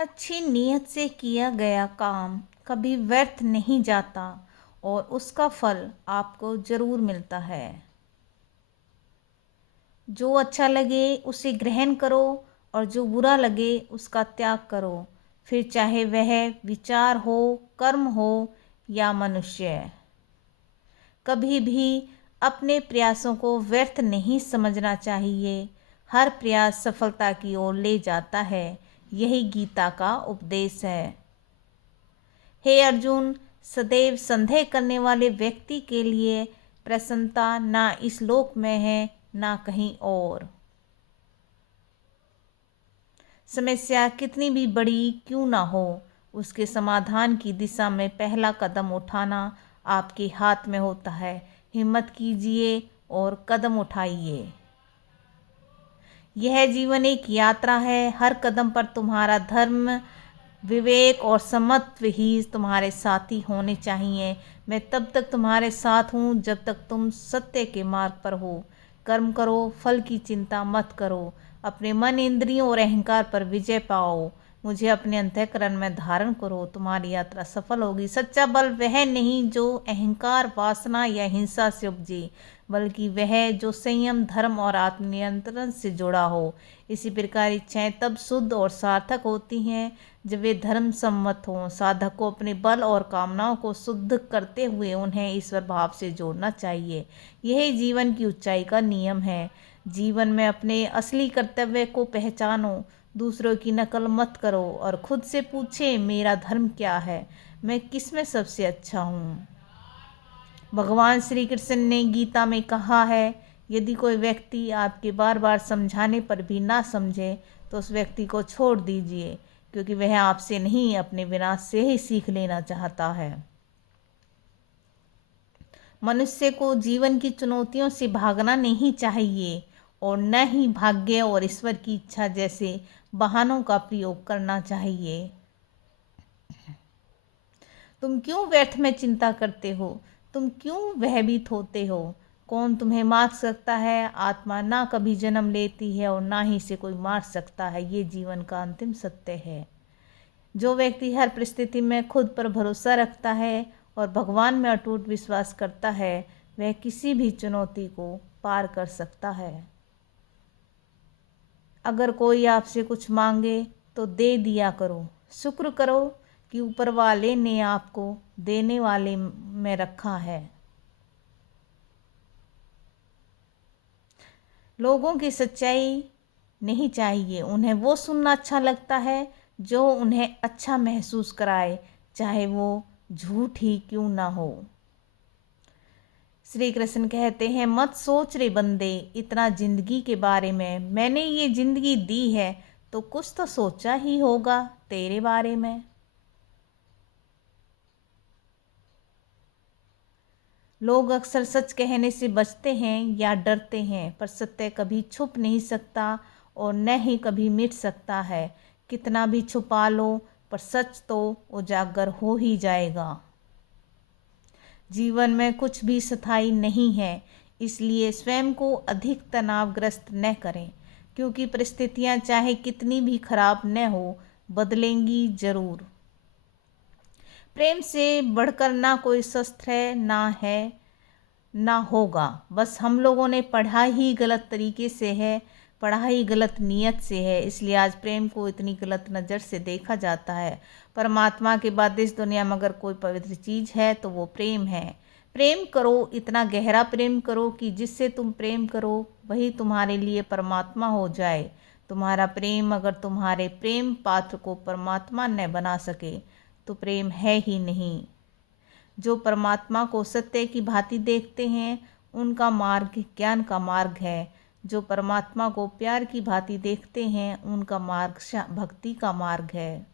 अच्छी नीयत से किया गया काम कभी व्यर्थ नहीं जाता और उसका फल आपको ज़रूर मिलता है। जो अच्छा लगे उसे ग्रहण करो और जो बुरा लगे उसका त्याग करो, फिर चाहे वह विचार हो, कर्म हो या मनुष्य। कभी भी अपने प्रयासों को व्यर्थ नहीं समझना चाहिए। हर प्रयास सफलता की ओर ले जाता है। यही गीता का उपदेश है। हे अर्जुन, सदैव संदेह करने वाले व्यक्ति के लिए प्रसन्नता ना इस लोक में है ना कहीं और। समस्या कितनी भी बड़ी क्यों ना हो, उसके समाधान की दिशा में पहला कदम उठाना आपके हाथ में होता है। हिम्मत कीजिए और कदम उठाइए। यह जीवन एक यात्रा है। हर कदम पर तुम्हारा धर्म, विवेक और समत्व ही तुम्हारे साथी होने चाहिए। मैं तब तक तुम्हारे साथ हूँ जब तक तुम सत्य के मार्ग पर हो। कर्म करो, फल की चिंता मत करो। अपने मन, इंद्रियों और अहंकार पर विजय पाओ। मुझे अपने अंतःकरण में धारण करो। तुम्हारी यात्रा सफल होगी। सच्चा बल वह नहीं जो अहंकार, वासना या हिंसा से उपजे, बल्कि वह जो संयम, धर्म और आत्मनियंत्रण से जुड़ा हो। इसी प्रकार इच्छाएं तब शुद्ध और सार्थक होती हैं जब वे धर्म सम्मत हों। साधक को अपने बल और कामनाओं को शुद्ध करते हुए उन्हें ईश्वर भाव से जोड़ना चाहिए। यही जीवन की ऊंचाई का नियम है। जीवन में अपने असली कर्तव्य को पहचानो, दूसरों की नकल मत करो और खुद से पूछे, मेरा धर्म क्या है, मैं किस में सबसे अच्छा हूँ। भगवान श्री कृष्ण ने गीता में कहा है, यदि कोई व्यक्ति आपके बार बार समझाने पर भी ना समझे तो उस व्यक्ति को छोड़ दीजिए, क्योंकि वह आपसे नहीं अपने विनाश से ही सीख लेना चाहता है। मनुष्य को जीवन की चुनौतियों से भागना नहीं चाहिए और न ही भाग्य और ईश्वर की इच्छा जैसे बहानों का प्रयोग करना चाहिए। तुम क्यों व्यर्थ में चिंता करते हो? तुम क्यों भयभीत होते हो? कौन तुम्हें मार सकता है? आत्मा ना कभी जन्म लेती है और ना ही इसे कोई मार सकता है। ये जीवन का अंतिम सत्य है। जो व्यक्ति हर परिस्थिति में खुद पर भरोसा रखता है और भगवान में अटूट विश्वास करता है, वह किसी भी चुनौती को पार कर सकता है। अगर कोई आपसे कुछ मांगे तो दे दिया करो। शुक्र करो कि ऊपर वाले ने आपको देने वाले में रखा है। लोगों की सच्चाई नहीं चाहिए, उन्हें वो सुनना अच्छा लगता है जो उन्हें अच्छा महसूस कराए, चाहे वो झूठ ही क्यों ना हो। श्री कृष्ण कहते हैं, मत सोच रे बंदे इतना जिंदगी के बारे में। मैंने ये जिंदगी दी है तो कुछ तो सोचा ही होगा तेरे बारे में। लोग अक्सर सच कहने से बचते हैं या डरते हैं, पर सत्य कभी छुप नहीं सकता और न ही कभी मिट सकता है। कितना भी छुपा लो पर सच तो उजागर हो ही जाएगा। जीवन में कुछ भी स्थायी नहीं है, इसलिए स्वयं को अधिक तनावग्रस्त न करें, क्योंकि परिस्थितियां चाहे कितनी भी खराब न हो, बदलेंगी जरूर। प्रेम से बढ़कर ना कोई शस्त्र है, ना है ना होगा। बस हम लोगों ने पढ़ा ही गलत तरीके से है, पढ़ा ही गलत नीयत से है, इसलिए आज प्रेम को इतनी गलत नज़र से देखा जाता है। परमात्मा के बाद इस दुनिया में अगर कोई पवित्र चीज़ है तो वो प्रेम है। प्रेम करो, इतना गहरा प्रेम करो कि जिससे तुम प्रेम करो वही तुम्हारे लिए परमात्मा हो जाए। तुम्हारा प्रेम अगर तुम्हारे प्रेम पात्र को परमात्मा न बना सके तो प्रेम है ही नहीं। जो परमात्मा को सत्य की भांति देखते हैं उनका मार्ग ज्ञान का मार्ग है। जो परमात्मा को प्यार की भांति देखते हैं उनका मार्ग भक्ति का मार्ग है।